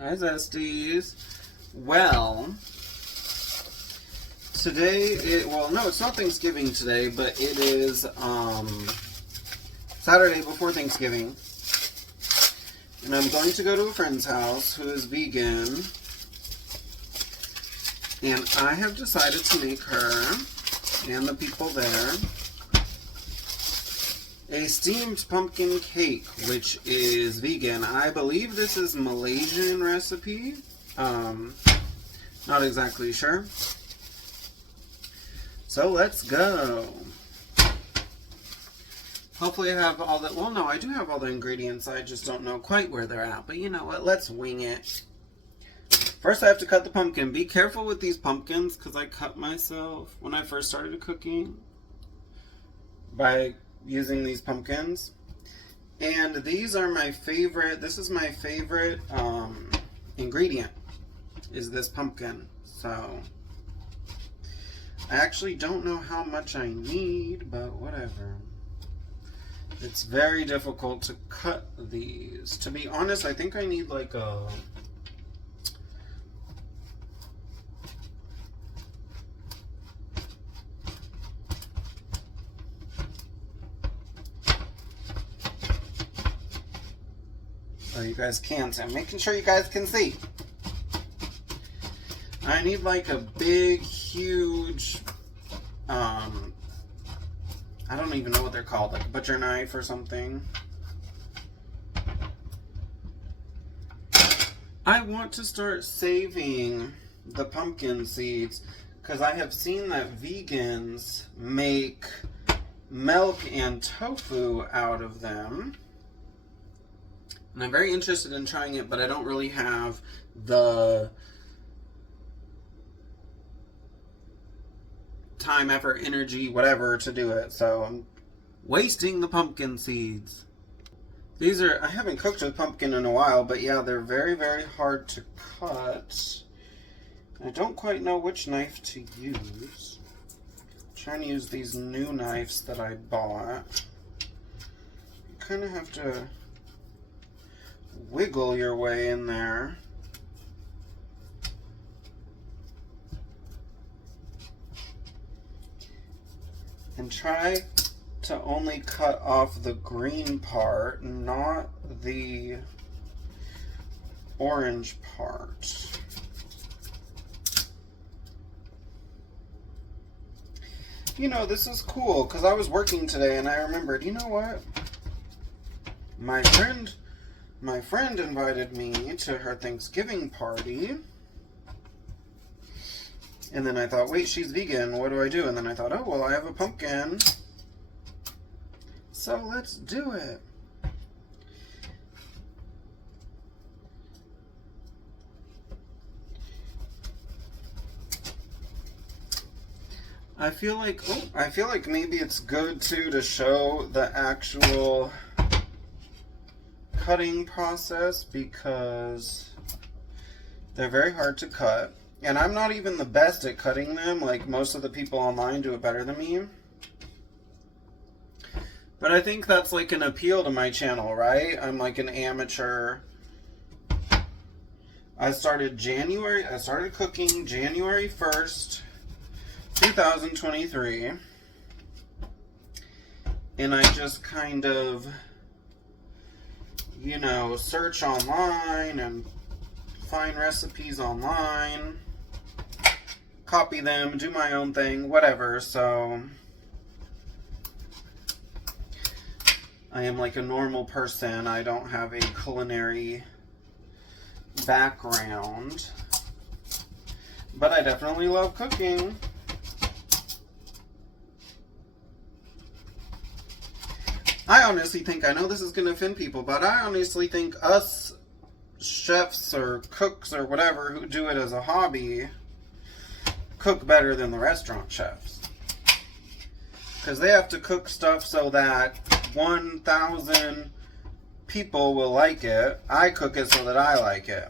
Hi, Zesties. Well, today, no, it's not Thanksgiving today, but it is Saturday before Thanksgiving. And I'm going to go to a friend's house who is vegan. And I have decided to make her and the people there a steamed pumpkin cake, which is vegan. I believe this is Malaysian recipe. Not exactly sure. So let's go. Hopefully I have all that. Well, no, I do have all the ingredients. I just don't know quite where they're at. But you know what? Let's wing it. First I have to cut the pumpkin. Be careful with these pumpkins because I cut myself when I first started cooking by using these pumpkins. And these are my favorite. This is my favorite ingredient, is this pumpkin. So I actually don't know how much I need, but whatever. It's very difficult to cut these. To be honest, I think I need like a you guys can see. I'm making sure you guys can see. I need like a big, huge, I don't even know what they're called, like a butcher knife or something. I want to start saving the pumpkin seeds because I have seen that vegans make milk and tofu out of them. And I'm very interested in trying it, but I don't really have the time, effort, energy, whatever to do it. So I'm wasting the pumpkin seeds. These are, I haven't cooked with pumpkin in a while, but yeah, they're very, very hard to cut. I don't quite know which knife to use. I'm trying to use these new knives that I bought. You kind of have to wiggle your way in there. And try to only cut off the green part, not the orange part. You know, this is cool because I was working today and I remembered, you know what? My friend invited me to her Thanksgiving party. And then I thought, wait, she's vegan. What do I do? And then I thought, oh, well, I have a pumpkin. So let's do it. I feel like maybe it's good too to show the actual cutting process because they're very hard to cut. And I'm not even the best at cutting them. Like, most of the people online do it better than me. But I think that's like an appeal to my channel, right? I'm like an amateur. I started cooking January 1st, 2023. And I just kind of, you know, search online and find recipes online, copy them, do my own thing, whatever. So I am like a normal person. I don't have a culinary background, but I definitely love cooking. I honestly think, I know this is going to offend people, but I honestly think us chefs or cooks or whatever who do it as a hobby cook better than the restaurant chefs. Because they have to cook stuff so that 1,000 people will like it. I cook it so that I like it.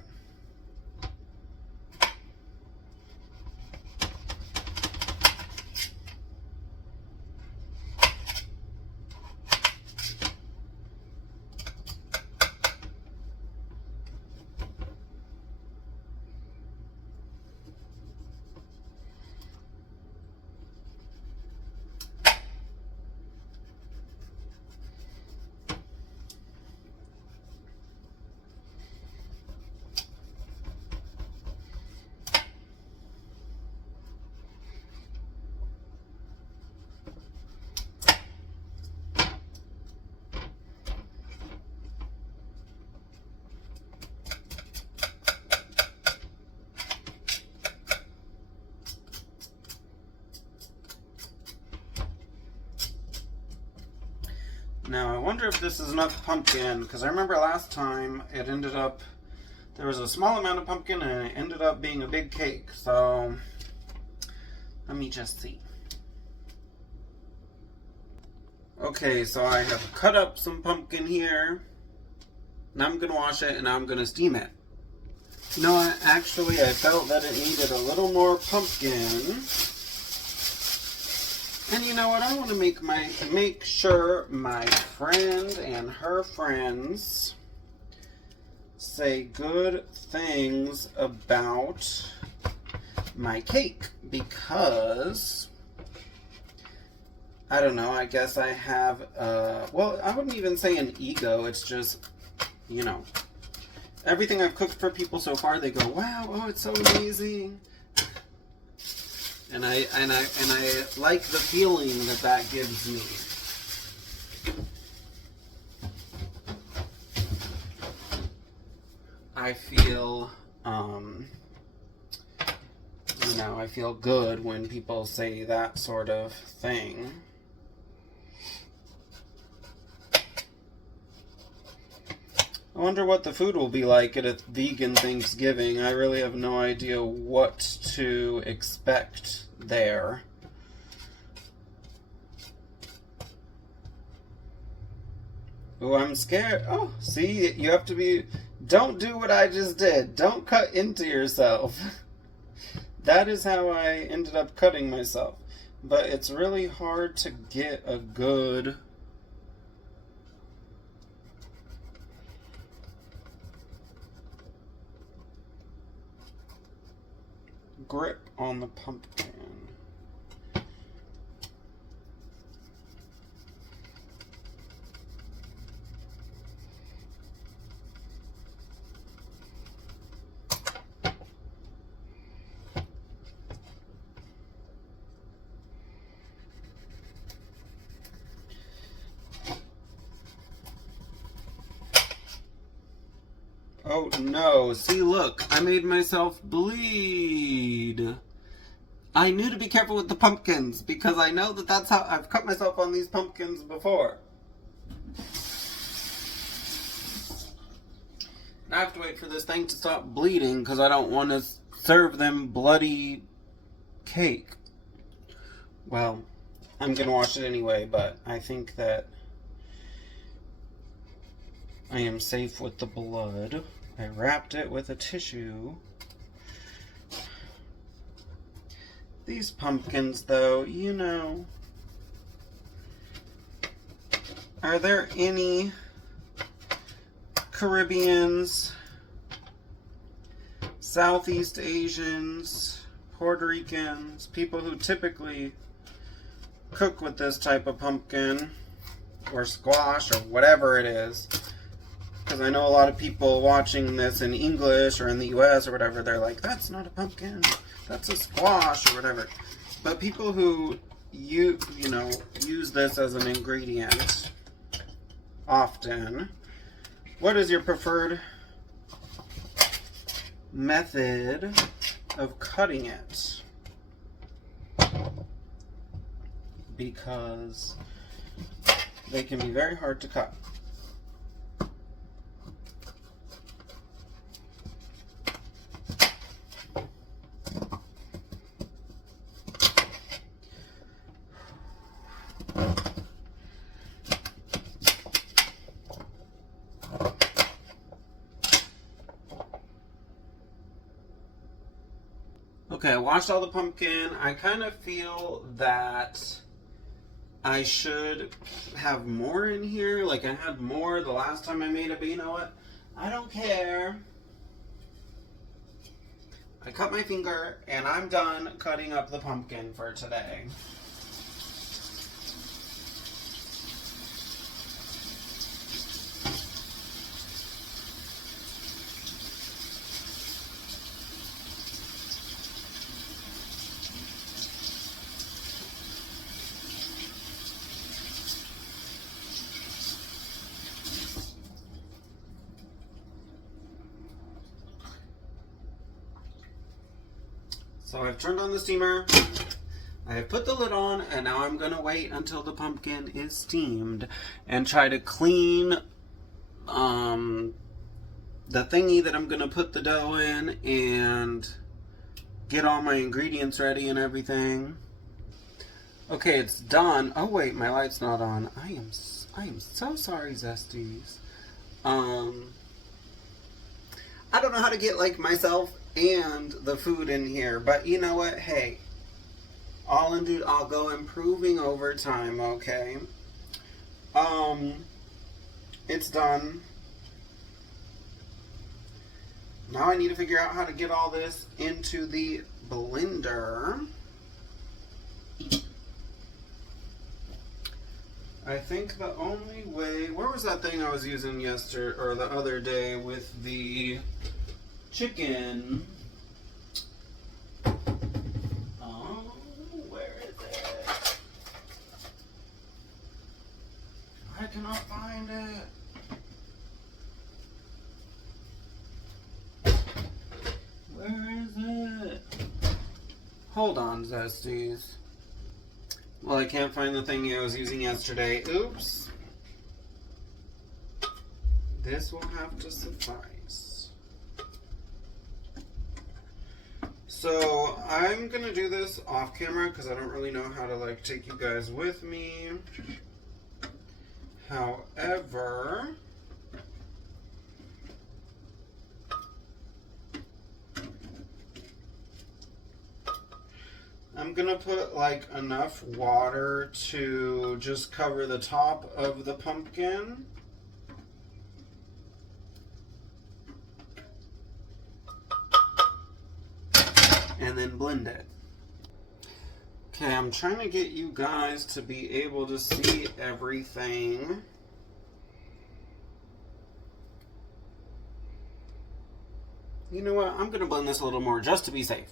wonder if this is enough pumpkin, because I remember last time it ended up, there was a small amount of pumpkin and it ended up being a big cake. So let me just see. Okay, so I have cut up some pumpkin here. Now I'm going to wash it and now I'm going to steam it. You know what? Actually, I felt that it needed a little more pumpkin. And you know what? I want to make sure my friend and her friends say good things about my cake, because I don't know, I guess I have well, I wouldn't even say an ego. It's just, you know, everything I've cooked for people so far, they go, wow, oh, it's so amazing. And I like the feeling that gives me. I feel, you know, I feel good when people say that sort of thing. I wonder what the food will be like at a vegan Thanksgiving. I really have no idea what to expect there. Oh, I'm scared. Oh, see, you have to be... Don't do what I just did. Don't cut into yourself. That is how I ended up cutting myself. But it's really hard to get a good... grip on the pumpkin. Oh no, see, look, I made myself bleed. I knew to be careful with the pumpkins because I know that that's how I've cut myself on these pumpkins before. Now I have to wait for this thing to stop bleeding because I don't want to serve them bloody cake. Well, I'm going to wash it anyway, but I think that I am safe with the blood. I wrapped it with a tissue. These pumpkins, though, you know, are there any Caribbeans, Southeast Asians, Puerto Ricans, people who typically cook with this type of pumpkin or squash or whatever it is? Because I know a lot of people watching this in English or in the US or whatever, they're like, that's not a pumpkin, that's a squash or whatever. But people who you know, use this as an ingredient often, what is your preferred method of cutting it? Because they can be very hard to cut. Okay, I washed all the pumpkin. I kind of feel that I should have more in here. Like I had more the last time I made it, but you know what? I don't care. I cut my finger and I'm done cutting up the pumpkin for today. So I've turned on the steamer. I have put the lid on, and now I'm going to wait until the pumpkin is steamed and try to clean the thingy that I'm going to put the dough in and get all my ingredients ready and everything. Okay, it's done. Oh wait, my light's not on. I am so sorry, Zesties. I don't know how to get like myself and the food in here, but you know what? Hey, I'll go improving over time, okay? It's done. Now I need to figure out how to get all this into the blender. I think the only way... Where was that thing I was using yesterday, or the other day with the chicken? Oh, where is it? I cannot find it. Where is it? Hold on, Zesties. Well, I can't find the thing I was using yesterday. Oops. This will have to suffice. So, I'm going to do this off camera because I don't really know how to, like, take you guys with me. However... I'm gonna put like enough water to just cover the top of the pumpkin. And then blend it. Okay, I'm trying to get you guys to be able to see everything. You know what? I'm gonna blend this a little more just to be safe.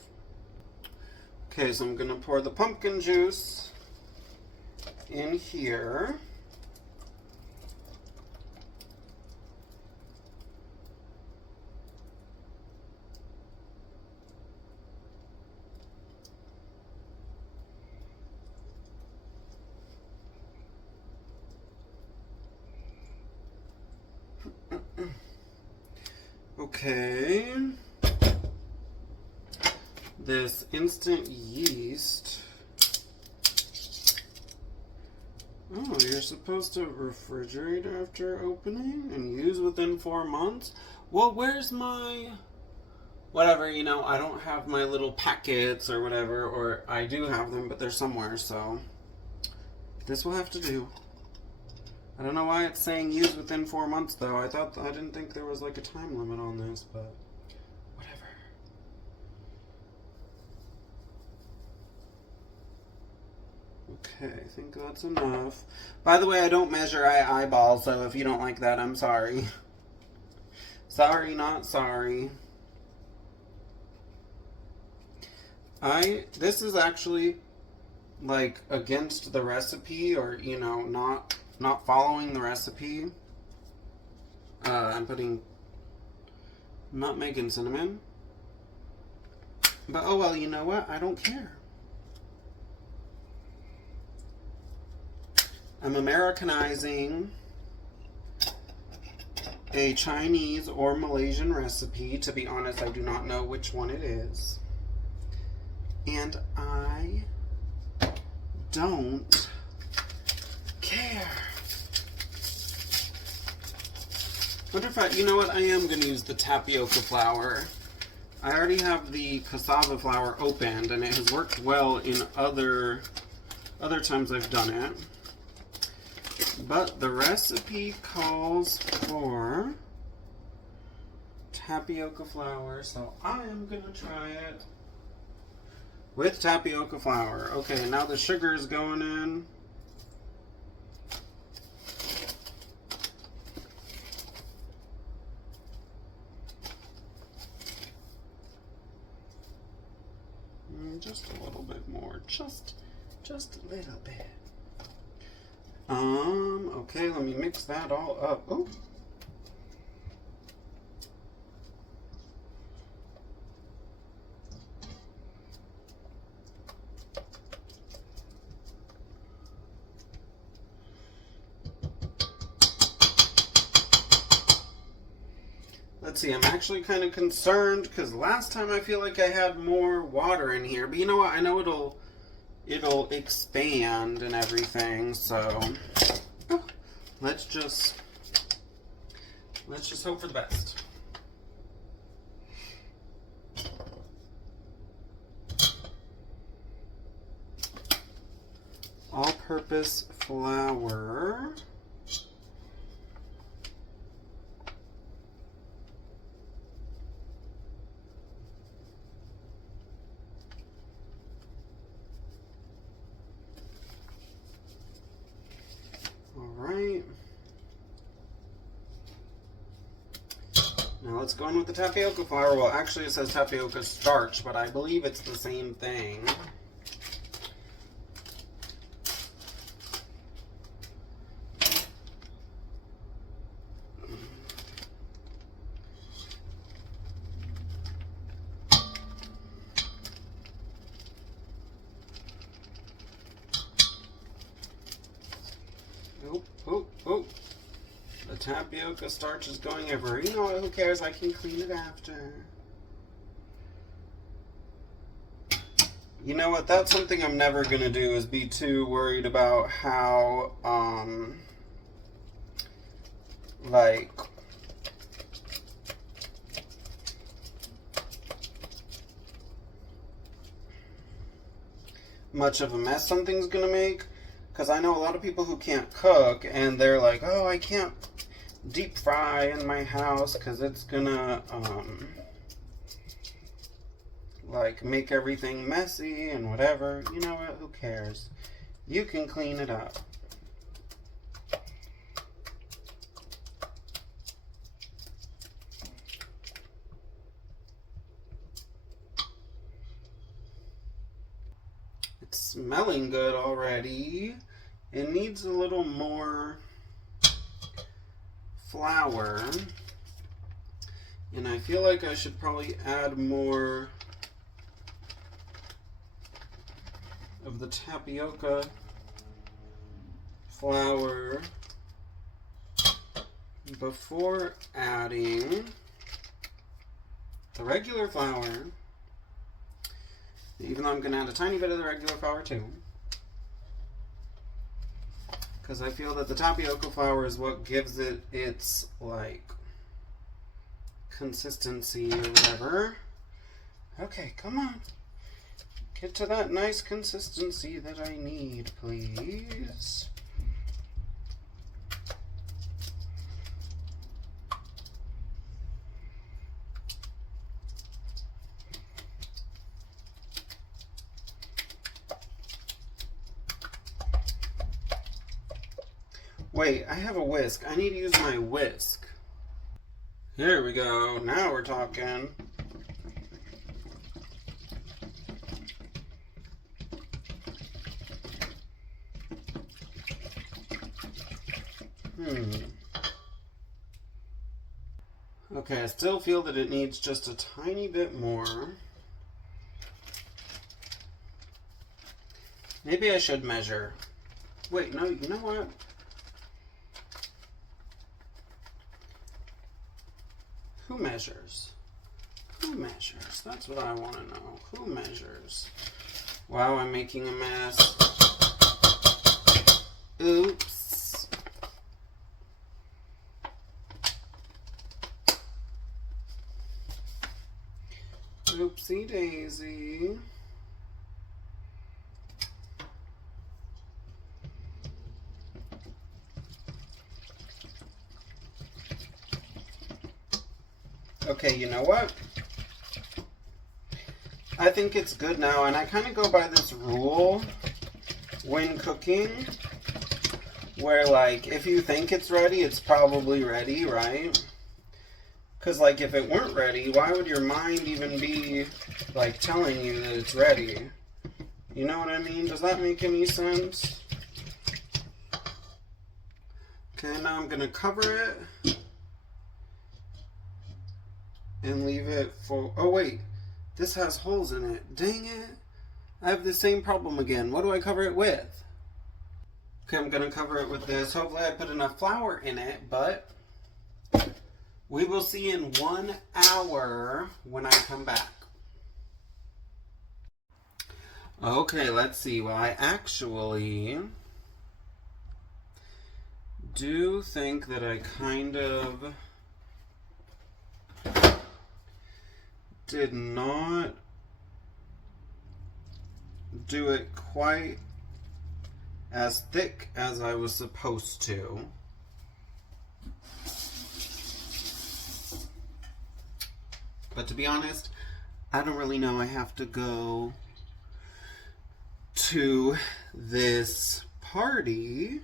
Okay, so I'm going to pour the pumpkin juice in here. Okay. This instant yeast. Oh, you're supposed to refrigerate after opening and use within 4 months? Well, where's my... Whatever, you know, I don't have my little packets or whatever, or I do have them, but they're somewhere, so... This will have to do. I don't know why it's saying use within 4 months, though. I didn't think there was, like, a time limit on this, but... Okay, I think that's enough. By the way, I don't measure eyeball, so if you don't like that, I'm sorry. Sorry, not sorry. This is actually, like, against the recipe, or, you know, not following the recipe. I'm putting nutmeg and cinnamon. But, oh well, you know what? I don't care. I'm Americanizing a Chinese or Malaysian recipe. To be honest, I do not know which one it is. And I don't care. Wonder if you know what, I am going to use the tapioca flour. I already have the cassava flour opened, and it has worked well in other times I've done it. But the recipe calls for tapioca flour, so I am going to try it with tapioca flour. Okay, now the sugar is going in. Just a little bit more, just a little bit. Okay, let me mix that all up. Oh. Let's see, I'm actually kind of concerned because last time I feel like I had more water in here. But you know what? I know it'll expand and everything, so let's just hope for the best. All-purpose flour. Alright. Now let's go in with the tapioca flour. Well, actually it says tapioca starch, but I believe it's the same thing. Oh. The tapioca starch is going everywhere. You know what? Who cares? I can clean it after. You know what? That's something I'm never going to do, is be too worried about how, like, much of a mess something's going to make. Because I know a lot of people who can't cook, and they're like, oh, I can't deep fry in my house because it's gonna, like, make everything messy and whatever. You know what? Who cares? You can clean it up. It's smelling good already. It needs a little more flour, and I feel like I should probably add more of the tapioca flour before adding the regular flour, even though I'm going to add a tiny bit of the regular flour too. Because I feel that the tapioca flour is what gives it its, like, consistency or whatever. Okay, come on. Get to that nice consistency that I need, please. Wait, I have a whisk. I need to use my whisk. Here we go. Now we're talking. Okay, I still feel that it needs just a tiny bit more. Maybe I should measure. Wait, no, you know what? Who measures? Who measures? That's what I want to know. Who measures? Wow, I'm making a mess. Oops. Oopsie daisy. Okay, you know what? I think it's good now, and I kind of go by this rule when cooking, where, like, if you think it's ready, it's probably ready, right? Because, like, if it weren't ready, why would your mind even be, like, telling you that it's ready? You know what I mean? Does that make any sense? Okay, now I'm going to cover it and leave it for... Oh, wait. This has holes in it. Dang it. I have the same problem again. What do I cover it with? Okay, I'm going to cover it with this. Hopefully I put enough flour in it, but We will see in 1 hour when I come back. Okay, let's see. Well, I actually do think that I kind of did not do it quite as thick as I was supposed to. But to be honest, I don't really know. I have to go to this party,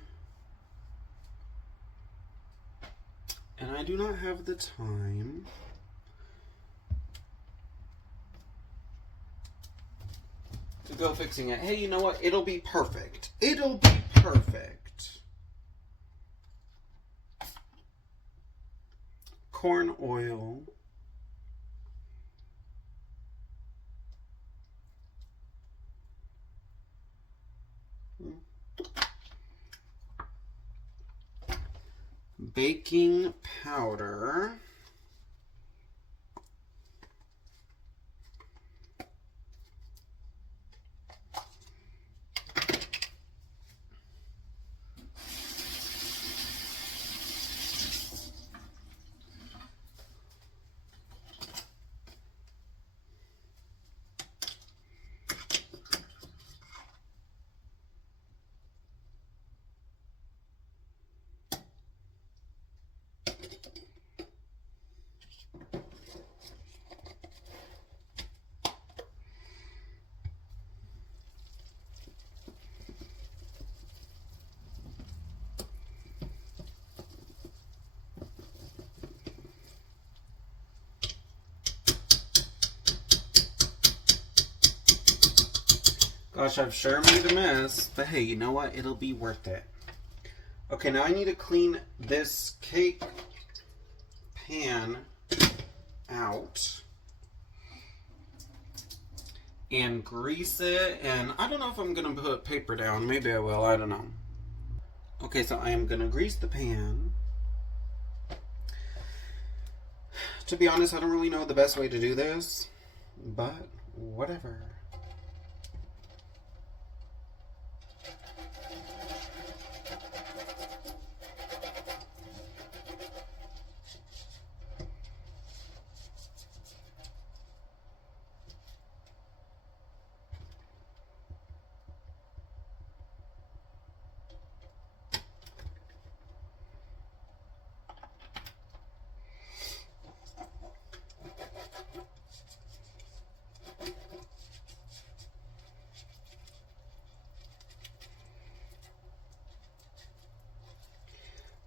and I do not have the time to go fixing it. Hey, you know what? It'll be perfect. It'll be perfect. Corn oil. Baking powder. Gosh, I've sure made a mess, but hey, you know what? It'll be worth it. Okay, now I need to clean this cake pan out and grease it, and I don't know if I'm gonna put paper down. Maybe I will, I don't know. Okay, so I am gonna grease the pan. To be honest, I don't really know the best way to do this, but whatever.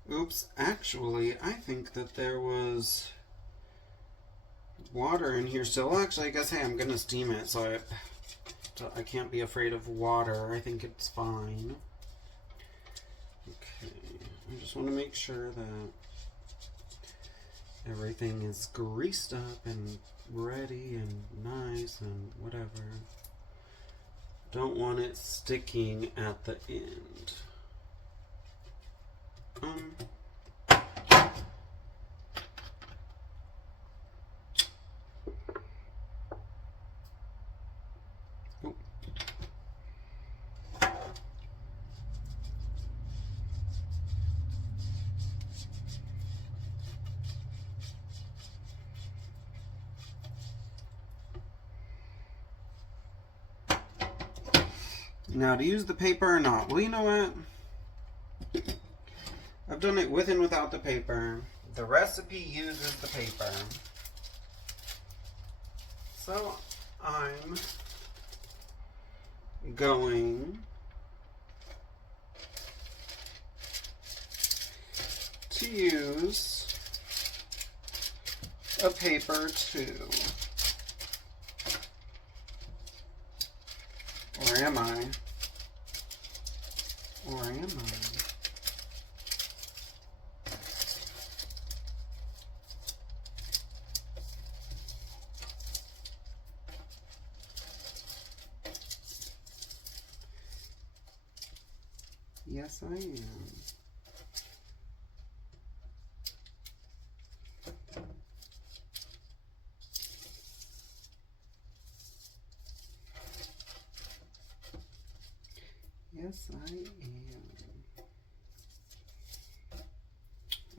Oops, actually, I think that there was water in here still. Well, actually, I guess, hey, I'm gonna steam it, so I can't be afraid of water. I think it's fine. Okay, I just want to make sure that everything is greased up and ready and nice and whatever. Don't want it sticking at the end. Oh. Now, to use the paper or not? Well, you know what? I've done it with and without the paper. The recipe uses the paper. So, I'm going to use a paper too. Or am I? Or am I? Yes, I am. Yes, I am.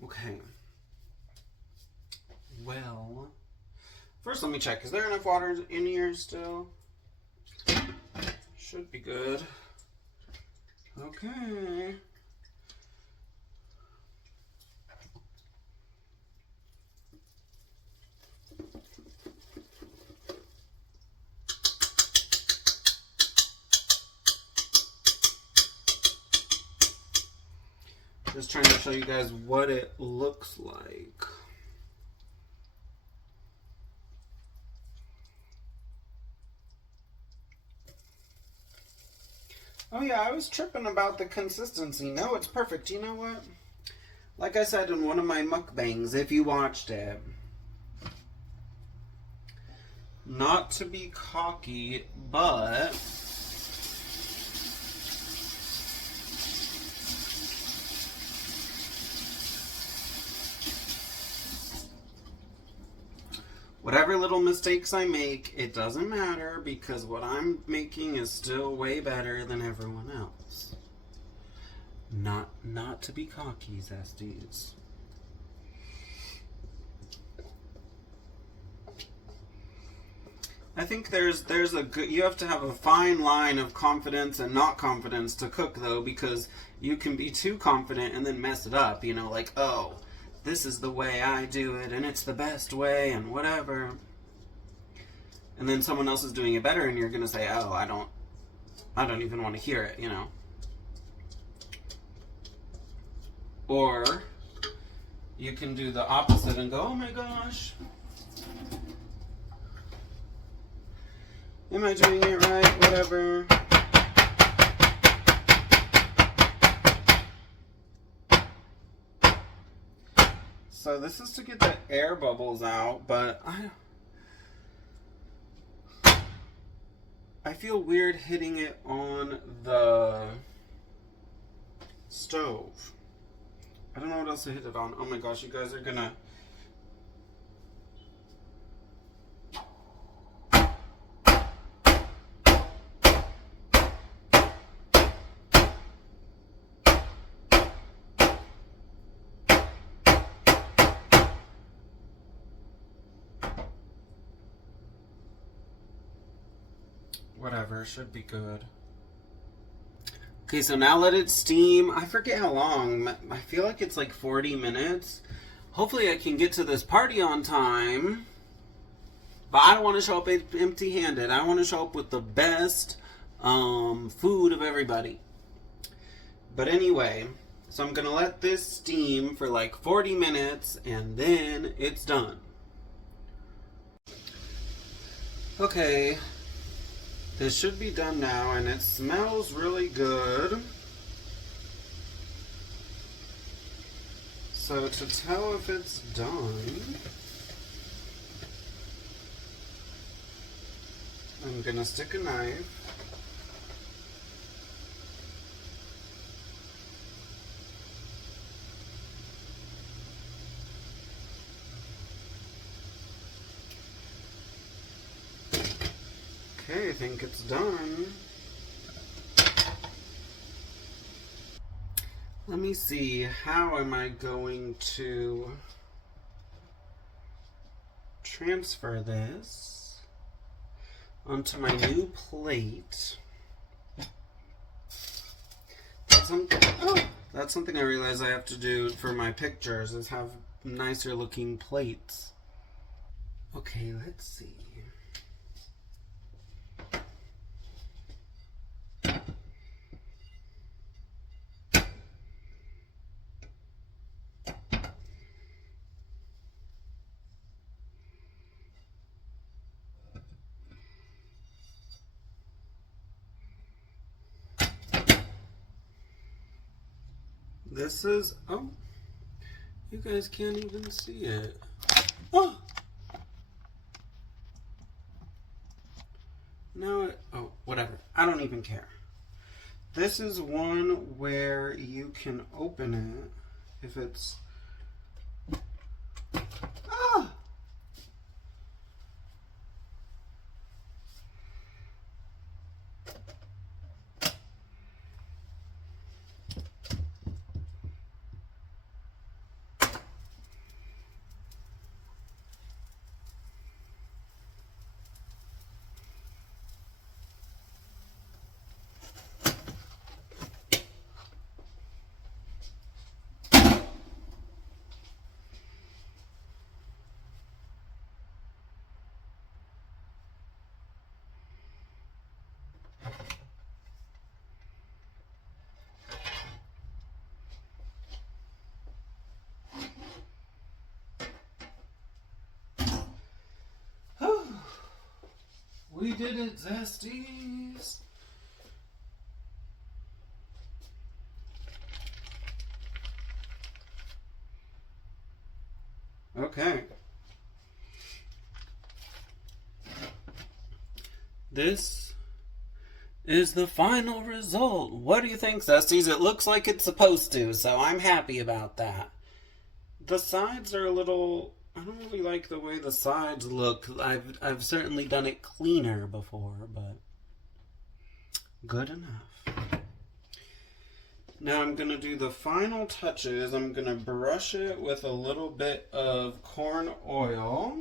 Okay. Well, first let me check. Is there enough water in here still? Should be good. Okay. Just trying to show you guys what it looks like. Oh yeah, I was tripping about the consistency. No, it's perfect. You know what? Like I said in one of my mukbangs, if you watched it, not to be cocky, but whatever little mistakes I make, it doesn't matter because what I'm making is still way better than everyone else. Not to be cocky, Zesties. I think there's a good, you have to have a fine line of confidence and not confidence to cook though, because you can be too confident and then mess it up, you know, like, oh, this is the way I do it and it's the best way and whatever. And then someone else is doing it better and you're going to say, oh, I don't even want to hear it, you know. Or you can do the opposite and go, oh my gosh, am I doing it right? Whatever. So this is to get the air bubbles out, but I feel weird hitting it on the stove. I don't know what else to hit it on. Oh my gosh, you guys are gonna... Whatever, should be good. Okay, so now let it steam. I forget how long. I feel like it's like 40 minutes. Hopefully I can get to this party on time. But I don't want to show up empty-handed. I want to show up with the best food of everybody. But anyway, so I'm going to let this steam for like 40 minutes and then it's done. Okay. This should be done now, and it smells really good. So to tell if it's done, I'm gonna stick a knife. Okay, I think it's done. Let me see, how am I going to transfer this onto my new plate? That's something I realize I have to do for my pictures, is have nicer looking plates. Okay, let's see. This is, oh, you guys can't even see it. Oh! No, oh, whatever. I don't even care. This is one where you can open it if it's, ah! did it, Zesties. Okay. This is the final result. What do you think, Zesties? It looks like it's supposed to, so I'm happy about that. The sides are a little... I don't really like the way the sides look. I've certainly done it cleaner before, but good enough. Now I'm going to do the final touches. I'm going to brush it with a little bit of corn oil.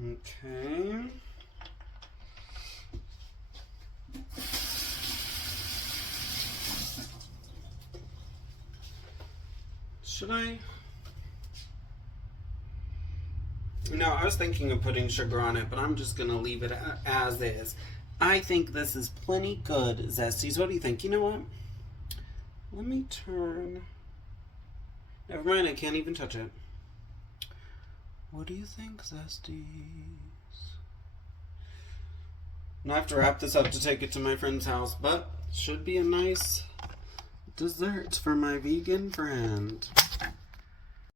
Okay. Should I? No, I was thinking of putting sugar on it, but I'm just going to leave it as is. I think this is plenty good, Zesties. What do you think? You know what? Let me turn... Never mind, I can't even touch it. What do you think, Zesties? I have to wrap this up to take it to my friend's house, but should be a nice dessert for my vegan friend.